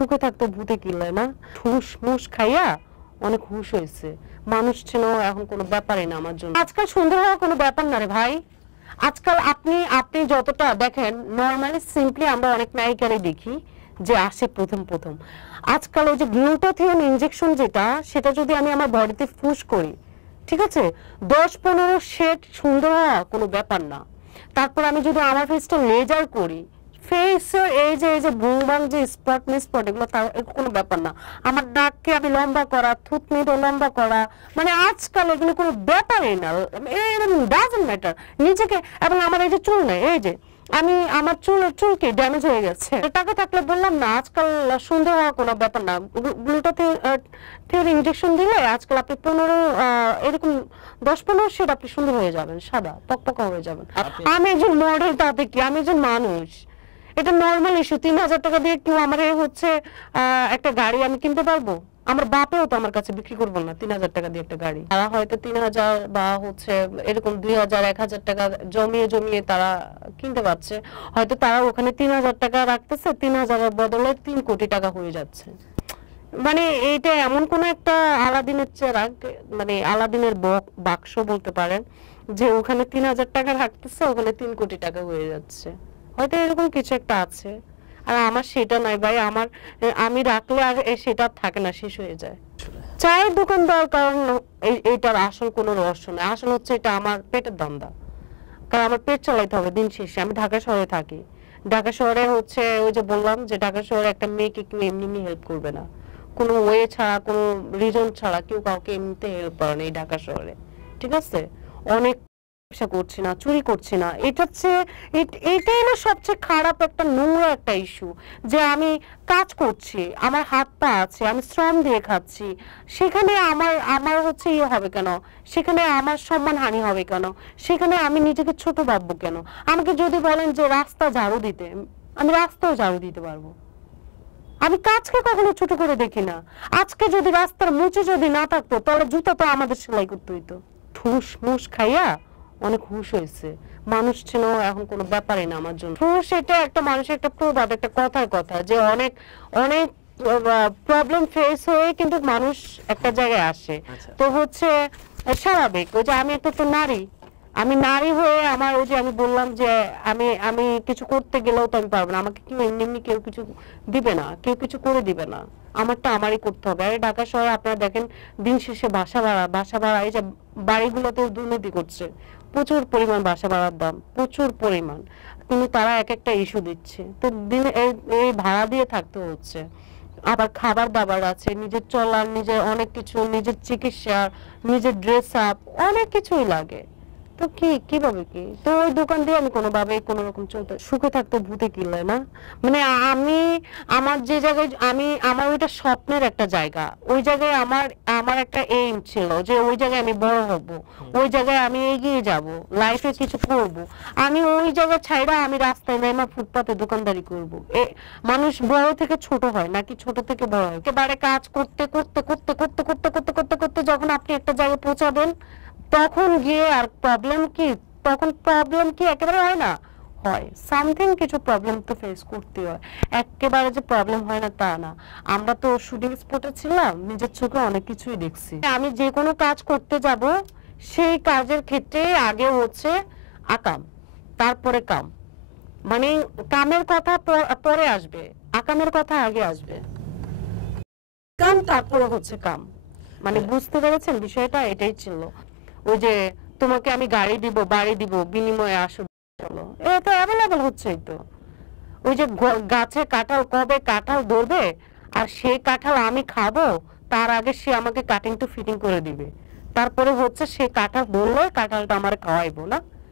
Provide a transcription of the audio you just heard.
সুখে থাকতো ভূতে কিনলে না, ঠুস মুস খাইয়া অনেক হুশ হয়েছে, মানুষ ছিল এখন কোনো ব্যাপারই না আমার জন্য। আজকাল সুন্দর হওয়া কোনো ব্যাপার না রে ভাই। আজকাল আপনি আপনি যতটা দেখেন নর্মালি সিম্পলি আমরা অনেক নায়িকারই দেখি যে আসে প্রথম প্রথম। আজকাল ওই যে গ্লুটাথিয়ন ইনজেকশন যেটা, সেটা যদি আমি আমার বডিতে পুশ করি, ঠিক আছে, 10-15 শেড সুন্দর হওয়া কোনো ব্যাপার না। তারপর আমি যদি আমার ফেসটা লেজার করি, ফেসের এই যে বুমবাং যে স্পট স্পট এগুলো তার কোনো ব্যাপার না। আমার নাককে আমি লম্বা করা, থুতনিটা লম্বা করা, মানে আজকাল এগুলো কোনো ব্যাপারই না, ডাজন্ট ম্যাটার নিজেকে। এবং আমার এই যে চুল নেই, এই যে আমি আমার চুলকে ড্যামেজ হয়ে গেছে, টাকা থাকলে বললাম না আজকাল সুন্দর হওয়া কোনো ব্যাপার না। গ্লুটাথিয়ন ইনজেকশন দিলে আজকাল আপনি 15 এরকম 10-15 শেড আপনি সুন্দর হয়ে যাবেন, সাদা পকপকা হয়ে যাবেন। আমি একজন মডেল, তাতে কি আমি একজন মানুষ, এটা নর্মাল ইস্যু। 3000 টাকা দিয়ে কেউ আমার হচ্ছে একটা গাড়ি আমি কিনতে পারবো? আমার বাপেও তো আমার কাছে বিক্রি করবো না 3000 টাকা দিয়ে একটা গাড়ি। তারা হয়তো 3000 বা হচ্ছে এরকম 2000-1000 টাকা জমিয়ে জমিয়ে তারা কিনতে পারছে, হয়তো তারা ওখানে 3000 টাকা রাখতেছে, 3000 এর বদলে 3 কোটি টাকা হয়ে যাচ্ছে। মানে এইটা এমন কোন একটা আলাদিনের চেরাগ, মানে আলাদিনের বাক্স বলতে পারেন, যে ওখানে 3000 টাকা রাখতেছে, ওখানে 3 কোটি টাকা হয়ে যাচ্ছে। হয়তো এরকম কিছু একটা আছে, আর আমার সেটা নাই ভাই। আমি রাখলে আর সেটা থাকে না, শেষ হয়ে যায়। চায়ের দোকান দেওয়ার কারণ এইটার আসল কোনো রহস্য নেই, আসল হচ্ছে এটা আমার পেটের ধান্দা। কারণ আমার পেট চালাইতে হবে দিন শেষে। আমি ঢাকা শহরে থাকি, ঢাকা শহরে হচ্ছে ওই যে বললাম যে ঢাকা শহরে একটা মেয়েকে কেউ এমনি হেল্প করবে না, কোনো ওয়ে ছাড়া, কোনো রিজন ছাড়া কেউ কাউকে এমনিতে হেল্প করে না এই ঢাকা শহরে, ঠিক আছে। অনেক ব্যবসা করছি না, চুরি করছি না, এটাই না সবচেয়ে খারাপ একটা নোংরা একটা ইস্যু, যে আমি কাজ করছি, আমার হাত পা আছে, আমি শ্রম দিয়ে খাচ্ছি, সেখানে আমার হচ্ছে ইয়ে হবে কেন, সেখানে আমার সম্মান হানি হবে কেন, সেখানে আমি নিজেকে ছোট ভাববো কেন? আমাকে যদি বলেন যে রাস্তা ঝাড়ু দিতে, আমি রাস্তাও ঝাড়ু দিতে পারবো। আমি কাজকে কখনো ছোট করে দেখি না। আজকে যদি রাস্তার মুচে যদি না থাকতো, তাহলে জুতা তো আমাদের সেলাই করতে হইতো। ঠুস মুস খাইয়া অনেক হুশ হয়েছে, মানুষ ছিল এখন কোনো ব্যাপারই না আমার জন্য। ঠুস এটা একটা মানুষের একটা প্রবাদ, একটা কথার কথা, যে অনেক অনেক প্রবলেম ফেস হয়ে কিন্তু মানুষ একটা জায়গায় আসে। তো হচ্ছে স্বাভাবিক, ওই যে আমি একটা তো নারী, আমি নারী হয়ে আমার ওই যে আমি বললাম যে আমি কিছু করতে গেলেও তো আমি পারবো না, আমাকে কেউ এমনি এমনি কেউ কিছু দিবে না, কেউ কিছু করে দিবে না, আমারটা আমারই করতে হবে। আর ঢাকা শহরে আপনারা দেখেন দিন শেষে বাসা ভাড়া এই যে বাড়িগুলোতে দুর্নীতি করছে, প্রচুর পরিমাণ বাসা ভাড়ার দাম, প্রচুর পরিমাণ, কিন্তু তারা এক একটা ইস্যু দিচ্ছে, তো দিনে এই ভাড়া দিয়ে থাকতে হচ্ছে। আবার খাবার দাবার আছে, নিজের চলার, নিজের অনেক কিছু, নিজের চিকিৎসা, নিজের ড্রেস আপ, অনেক কিছুই লাগে। তো কিভাবে কি, তো ওই দোকান দিয়ে আমি কোনোভাবে কোনো রকম চলতে, সুখে থাকতো ভূতে কিনলে না, মানে আমি আমার যে জায়গায় আমার ওইটা স্বপ্নের একটা জায়গা, ওই জায়গায় আমার একটা এইম ছিল যে ওই জায়গায় আমি বড় হব, ওই জায়গায় আমি এগিয়ে যাব, লাইফে কিছু করব। আমি ওই জায়গা ছাইড়া আমি রাস্তায় নেমে ফুটপাতে দোকানদারি করব। মানুষ বড় থেকে ছোট হয় নাকি ছোট থেকে বড় হয়? একেবারে কাজ করতে করতে করতে করতে করতে করতে করতে করতে যখন আপনি একটা জায়গায় পৌঁছাবেন, তখন গিয়ে আর প্রবলেম কি, তখন প্রবলেম কি একেবারে হয় না, হয় সামথিং কিছু প্রবলেম তো ফেস করতে হয়, একেবারে যে প্রবলেম হয় না তা না। আমরা তো শুটিং স্পটে ছিলাম, নিজের চোখে অনেক কিছুই দেখছি। আমি যে কোনো কাজ করতে যাব, সেই কাজের ক্ষেত্রে আগে হচ্ছে আকাম, তারপরে কাম, মানে কামের কথা পরে আসবে, আকামের কথা আগে আসবে, কাম তারপরে হচ্ছে কাম। মানে বুঝতে পেরেছেন বিষয়টা? এটাই ছিল। ওই যে তোমাকে আমি গাড়ি দিব, বাড়ি দিব, বিনিময়ে আসো, চলো, এটা তো অ্যাভেলেবল হচ্ছেই তো। ওই যে গাছে কাঁঠাল, কবে কাঁঠাল ধরবে আর সেই কাঁঠাল আমি খাবো, তার আগে সে আমাকে কাটিং টু ফিটিং করে দিবে, তারপরে হচ্ছে সে কাঁঠাল ধরলে কাঁঠালটা আমার খাওয়াইবো না।